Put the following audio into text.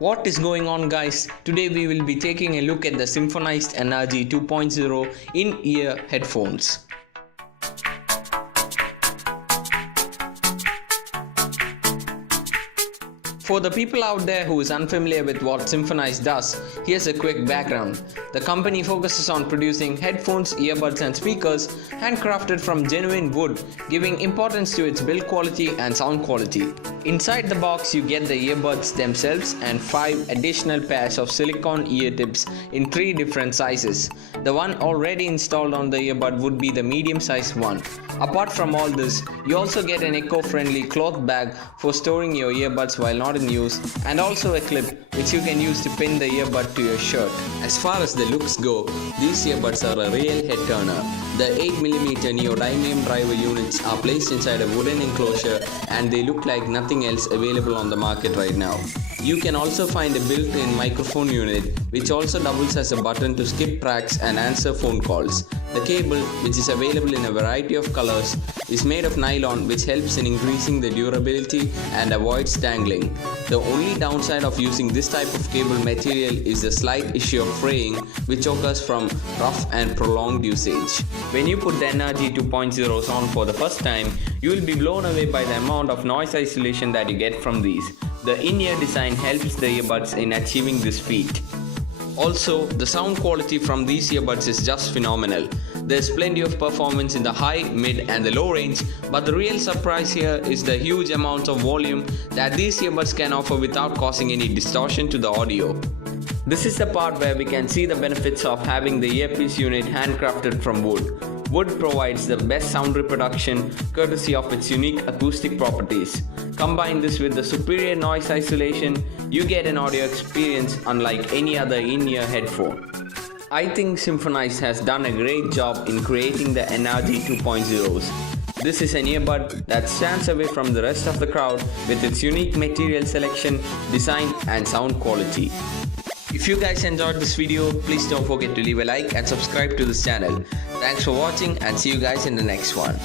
What is going on, guys? Today we will be taking a look at the Symphonized NRG 2.0 in-ear headphones. For the people out there who is unfamiliar with what Symphonized does, here's a quick background. The company focuses on producing headphones, earbuds and speakers handcrafted from genuine wood, giving importance to its build quality and sound quality. Inside the box you get the earbuds themselves and 5 additional pairs of silicone ear tips in 3 different sizes. The one already installed on the earbud would be the medium sized one. Apart from all this, you also get an eco-friendly cloth bag for storing your earbuds while not in use, and also a clip which you can use to pin the earbud to your shirt. As far as the looks go, these earbuds are a real head turner. The 8mm neodymium driver units are placed inside a wooden enclosure and they look like nothing else available on the market right now. You can also find a built-in microphone unit which also doubles as a button to skip tracks and answer phone calls. The cable, which is available in a variety of colors, is made of nylon, which helps in increasing the durability and avoids dangling. The only downside of using this type of cable material is the slight issue of fraying, which occurs from rough and prolonged usage. When you put the NRG 2.0s on for the first time, you will be blown away by the amount of noise isolation that you get from these. The in-ear design helps the earbuds in achieving this feat. Also, the sound quality from these earbuds is just phenomenal. There's plenty of performance in the high, mid and the low range, but the real surprise here is the huge amount of volume that these earbuds can offer without causing any distortion to the audio. This is the part where we can see the benefits of having the earpiece unit handcrafted from wood. Wood provides the best sound reproduction courtesy of its unique acoustic properties. Combine this with the superior noise isolation, you get an audio experience unlike any other in-ear headphone. I think Symphonized has done a great job in creating the NRG 2.0s. This is an earbud that stands away from the rest of the crowd with its unique material selection, design and sound quality. If you guys enjoyed this video, please don't forget to leave a like and subscribe to this channel. Thanks for watching and see you guys in the next one.